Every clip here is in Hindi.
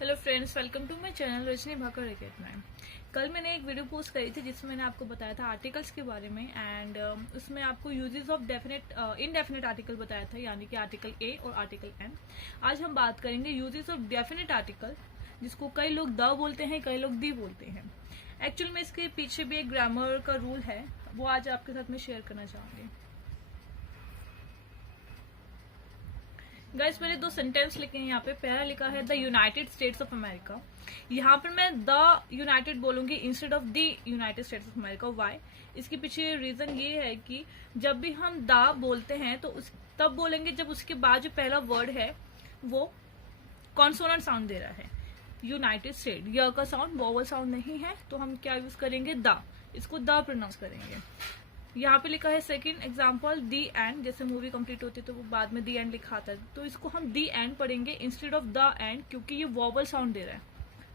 Hello friends, welcome to my channel Rajni Bhakar academy. कल मैंने एक वीडियो पोस्ट करी थी जिसमें मैंने आपको बताया था आर्टिकल्स के बारे में एंड उसमें आपको uses of definite indefinite article बताया था, यानी कि आर्टिकल ए और आर्टिकल एन। आज हम बात करेंगे यूजेस ऑफ डेफिनेट आर्टिकल, जिसको कई लोग द बोलते हैं, कई लोग दी बोलते हैं। एक्चुअल में इसके पीछे भी एक ग्रामर का रूल है, वो आज आपके साथ में शेयर करना चाहूंगी। गाइस, मैंने दो सेंटेंस लिखे हैं यहाँ पे। पहला लिखा है the United States of America. यहाँ पर मैं द यूनाइटेड बोलूंगी instead of the United States of America. Why? इसके पीछे रीजन ये है कि जब भी हम द बोलते हैं तो तब बोलेंगे जब उसके बाद जो पहला वर्ड है वो कॉन्सोनेंट साउंड दे रहा है। यूनाइटेड स्टेट, य का साउंड वोवल साउंड नहीं है, तो हम क्या यूज करेंगे? द। इसको द प्रोनाउंस करेंगे। यहाँ पे लिखा है सेकंड एग्जाम्पल दी एंड। जैसे मूवी कंप्लीट होती है तो वो बाद में दी एंड लिखा आता है, तो इसको हम दी एंड पढ़ेंगे इंस्टेड ऑफ द एंड, क्योंकि ये वॉवल साउंड दे रहा है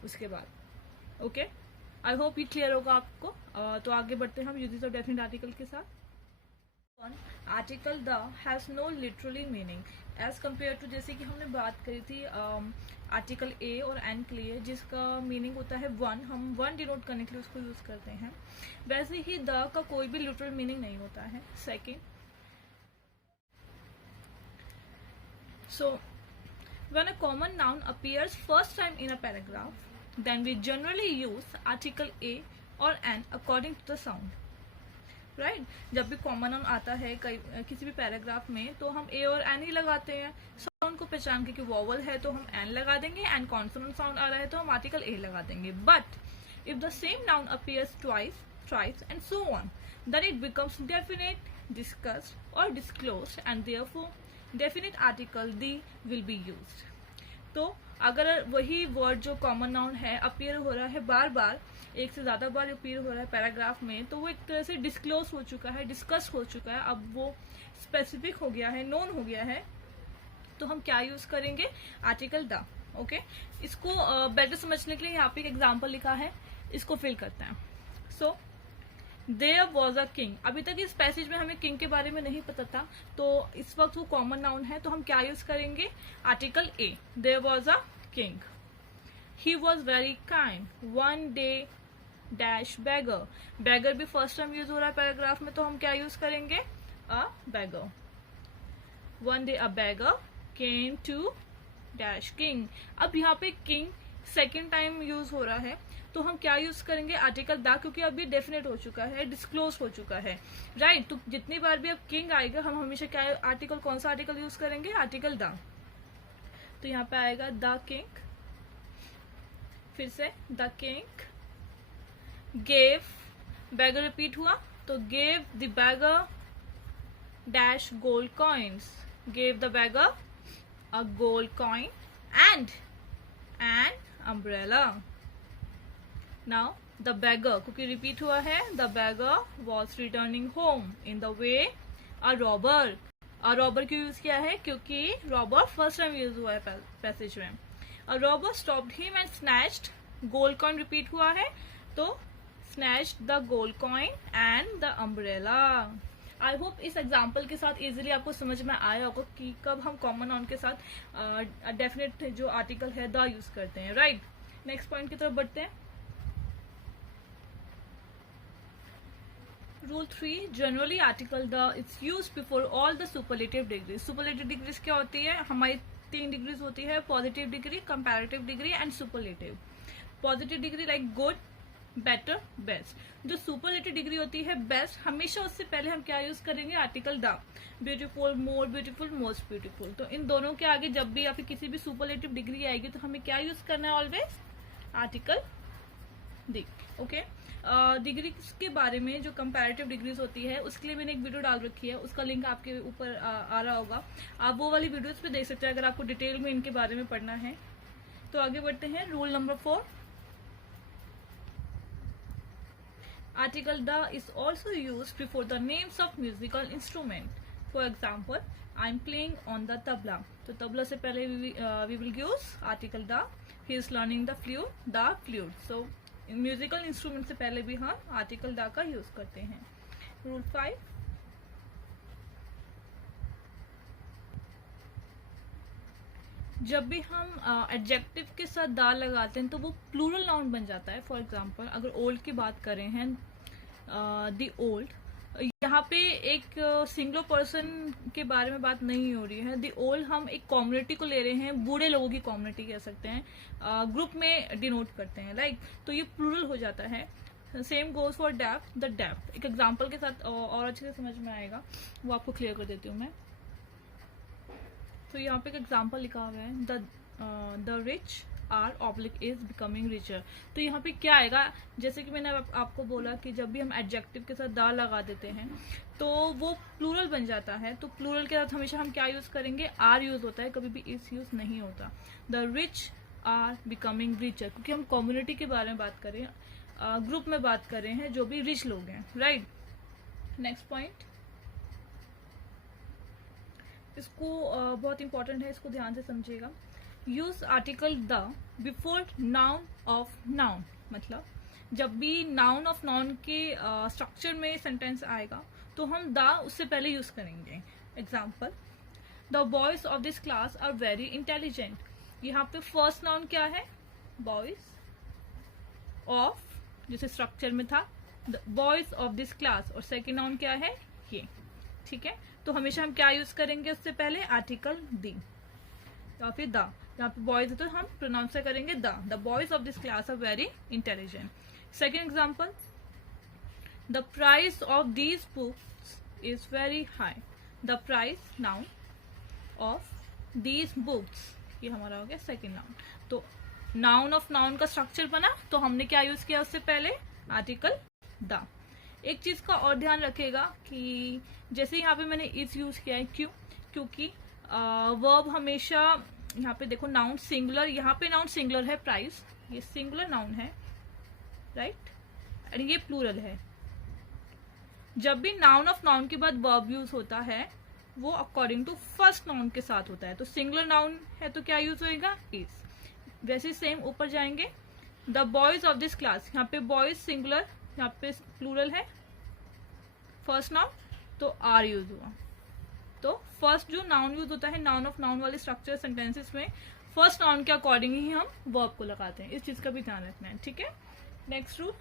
उसके बाद। ओके, आई होप ये क्लियर होगा आपको। तो आगे बढ़ते हैं हम यूजेस ऑफ डेफिनेट आर्टिकल के साथ। Article the has no literally meaning as compare to, जैसे कि हमने बात करी थी आर्टिकल ए और एन के लिए, जिसका मीनिंग होता है वन। हम वन डिनोट करने के लिए उसको यूज करते हैं। वैसे ही द का कोई भी लिटरल मीनिंग नहीं होता है। Second, so when a common noun appears first time in a paragraph then we generally use article a और an according to the sound. Right? जब भी कॉमन नाउन आता है किसी भी पैराग्राफ में तो हम ए और एन ही लगाते हैं। साउंड को पहचान के वॉवल है तो हम एन लगा देंगे, एंड कॉन्सोनेंट साउंड आ रहा है तो हम आर्टिकल ए लगा देंगे। But if the same noun appears twice, thrice and so on, then it becomes definite, discussed or disclosed, and therefore definite article the will be used. तो अगर वही वर्ड जो कॉमन नाउन है अपीयर हो रहा है बार बार, एक से ज्यादा बार अपीयर हो रहा है पैराग्राफ में, तो वो एक तरह से डिस्क्लोज हो चुका है, डिस्कस हो चुका है, अब वो स्पेसिफिक हो गया है, नोन हो गया है, तो हम क्या यूज करेंगे? Article the. ओके, इसको बेटर समझने के लिए यहाँ पे एक एग्जाम्पल लिखा है, इसको फिल करते हैं। So there was a king. अभी तक इस पैसेज में हमें किंग के बारे में नहीं पता था, तो इस वक्त वो कॉमन नाउन है, तो हम क्या यूज करेंगे? Article a. There was a king. He was very kind one day dash beggar. Beggar भी फर्स्ट टाइम यूज हो रहा है पैराग्राफ में, तो हम क्या यूज करेंगे? A beggar. One day a beggar came to dash king. अब यहाँ पे किंग सेकेंड टाइम यूज हो रहा है, तो हम क्या यूज करेंगे? आर्टिकल द, क्योंकि अभी डेफिनेट हो चुका है, डिस्क्लोज हो चुका है। राइट? तो जितनी बार भी अब किंग आएगा हम हमेशा क्या आर्टिकल, कौन सा आर्टिकल यूज करेंगे? Article the. तो यहाँ पे आएगा द किंग, फिर से the king gave, beggar repeat हुआ तो gave the beggar dash gold coins, gave the beggar a gold coin and an umbrella. Now the beggar, क्योंकि रिपीट हुआ है, the beggar was returning home in the way a robber. A robber क्यों यूज किया है? क्योंकि रॉबर फर्स्ट टाइम यूज हुआ है पैसेज में। A robber stopped him and snatched gold coin, repeat हुआ है तो snatched the gold coin and the umbrella. I hope इस एग्जाम्पल के साथ इजीली आपको समझ में आया होगा कि कब हम कॉमन नाउन के साथ डेफिनेट जो आर्टिकल है द यूज करते हैं। राइट? नेक्स्ट पॉइंट की तरफ बढ़ते हैं। Rule 3, generally article the it's use before all the superlative degrees. Superlative degrees क्या होती है? हमारी 3 डिग्रीज होती है, positive degree, comparative degree and superlative. Positive degree like good, better, best. जो सुपरलेटिव डिग्री होती है बेस्ट, हमेशा उससे पहले हम क्या यूज करेंगे? Article the. Beautiful, more beautiful, most beautiful. तो इन दोनों के आगे जब भी या फिर किसी भी सुपरलेटिव डिग्री आएगी तो हमें क्या यूज करना है? Always article the. Okay, degrees के बारे में जो कंपैरेटिव डिग्रीज होती है उसके लिए मैंने एक वीडियो डाल रखी है, उसका लिंक आपके ऊपर आ रहा होगा, आप वो वाली वीडियोस पे देख सकते हैं अगर आपको डिटेल में इनके बारे में पढ़ना है। तो आगे बढ़ते हैं। Rule number 4, article the is also use before the names of musical instrument. For example, I am playing on the tabla, तो तबला से पहले we will use article the. He is learning the flute. So musical instrument से पहले भी हम आर्टिकल द का यूज करते हैं। रूल 5, जब भी हम एडजेक्टिव के साथ दा लगाते हैं तो वो प्लूरल नाउन बन जाता है. फॉर एग्जांपल अगर ओल्ड की बात करें हैं, द ओल्ड, यहाँ पे एक सिंगुलर पर्सन के बारे में बात नहीं हो रही है. द ओल्ड हम एक कम्युनिटी को ले रहे हैं, बूढ़े लोगों की कम्युनिटी कह सकते हैं, ग्रुप में डिनोट करते हैं, राइट. तो ये प्लूरल हो जाता है. Same goes for depth. The depth एक एग्जाम्पल के साथ और अच्छे से समझ में आएगा, वो आपको क्लियर कर देती हूँ मैं. तो यहाँ पे एक एग्जाम्पल लिखा हुआ है, the rich are oblique is becoming richer. तो यहाँ पे क्या आएगा, जैसे कि मैंने आपको बोला कि जब भी हम एडजेक्टिव के साथ दा लगा देते हैं तो वो प्लूरल बन जाता है. तो प्लूरल के साथ हमेशा हम क्या यूज करेंगे, आर यूज होता है, कभी भी इस यूज नहीं होता. The rich are becoming richer, क्योंकि हम कम्युनिटी के बारे में बात करें, ग्रुप में बात कर रहे हैं जो भी रिच लोग हैं, राइट. नेक्स्ट पॉइंट, इसको बहुत इंपॉर्टेंट है, इसको ध्यान से समझिएगा. Use article the before noun of noun. मतलब जब भी नाउन ऑफ नाउन के स्ट्रक्चर में सेंटेंस आएगा तो हम द उससे पहले यूज करेंगे. Example, the boys of this class are very intelligent. यहाँ पे फर्स्ट नाउन क्या है, बॉयज ऑफ, जैसे स्ट्रक्चर में था the boys of this class, और सेकेंड नाउन क्या है, ये. ठीक है, तो हमेशा हम क्या यूज करेंगे उससे पहले, आर्टिकल दी या फिर द. यहाँ पे बॉयज है तो हम प्रोनाउंस करेंगे the boys of this class are very intelligent. Second example, the price of these books is very high. The price noun of these books, ये हमारा हो गया सेकेंड नाउन. तो नाउन ऑफ नाउन का स्ट्रक्चर बना तो हमने क्या यूज किया उससे पहले, आर्टिकल द. एक चीज का और ध्यान रखिएगा कि जैसे यहाँ पे मैंने इज यूज किया है, क्यों, क्योंकि वर्ब हमेशा, यहाँ पे देखो नाउन सिंगुलर, यहाँ पे नाउन सिंगुलर है प्राइस, ये सिंगुलर नाउन है, राइट, और ये प्लूरल है. जब भी नाउन ऑफ नाउन के बाद वर्ब यूज होता है वो अकॉर्डिंग टू फर्स्ट नाउन के साथ होता है. तो सिंगुलर नाउन है तो क्या यूज होएगा, इज. वैसे सेम ऊपर जाएंगे, the boys of this class, यहाँ पे बॉयज सिंगुलर, यहाँ पे प्लूरल है, फर्स्ट नाउन तो आर यूज हुआ. तो फर्स्ट जो नाउन यूज होता है नाउन ऑफ नाउन वाले स्ट्रक्चर सेंटेंसेस में, फर्स्ट नाउन के अकॉर्डिंग ही हम वर्ब को लगाते हैं. इस चीज का भी ध्यान रखना है, ठीक है. Next rule,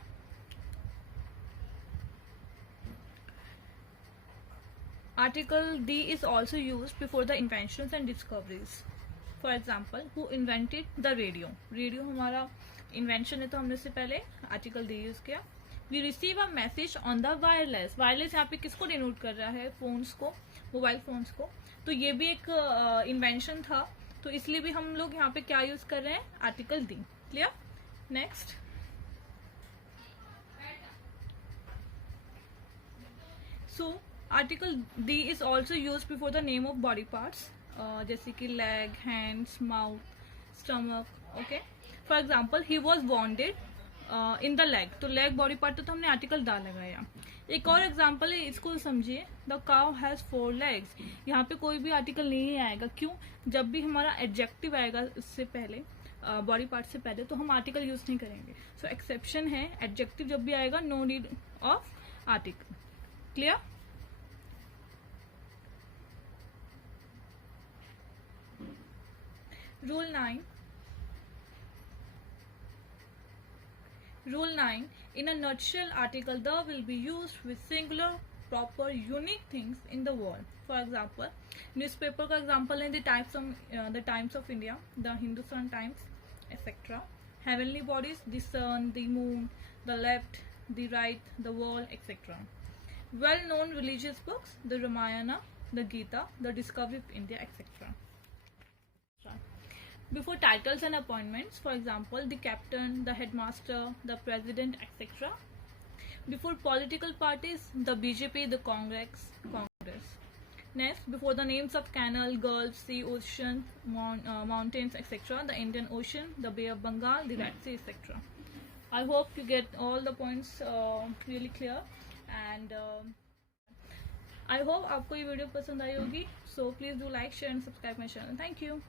article the is also use before the inventions and discoveries. For example, who invented the radio. Radio हमारा इन्वेंशन है तो हमने इससे पहले आर्टिकल डी यूज किया. We receive a message on the wireless. Wireless यहाँ पे किसको डिनोट कर रहा है, फोन्स को, मोबाइल फोन्स को. तो ये भी एक इन्वेंशन था, तो इसलिए भी हम लोग यहाँ पे क्या यूज कर रहे हैं, article the. Clear. Next, so article the is also use before the name of body parts, जैसे कि leg, hands, mouth, stomach. Okay, for example, he was wounded in the leg. तो लेग बॉडी पार्ट तो हमने आर्टिकल दा लगाया. एक और एग्जाम्पल है, इसको समझिए, द काउ हैज 4 legs. यहाँ पे कोई भी आर्टिकल नहीं आएगा, क्यों, जब भी हमारा एडजेक्टिव आएगा इससे पहले, बॉडी पार्ट से पहले, तो हम आर्टिकल यूज नहीं करेंगे. सो एक्सेप्शन है, एडजेक्टिव जब भी आएगा no need of article. Clear. Rule 9. Rule 9. In a nutshell, article the will be used with singular, proper, unique things in the world. For example, newspaper का example है the Times of India, the Hindustan Times, etc. Heavenly bodies, the sun, the moon, the left, the right, the wall, etc. Well-known religious books, the Ramayana, the Gita, the Discovery of India, etc. Before titles and appointments, for example, the captain, the headmaster, the president, etc. Before political parties, the BJP, the Congress. Next, before the names of canal, gulf, sea, ocean, mountains, etc. The Indian Ocean, the Bay of Bengal, the Red Sea, etc. I hope you get all the points really clear, and I hope आपको ये वीडियो पसंद आई होगी. So please do like, share and subscribe my channel. Thank you.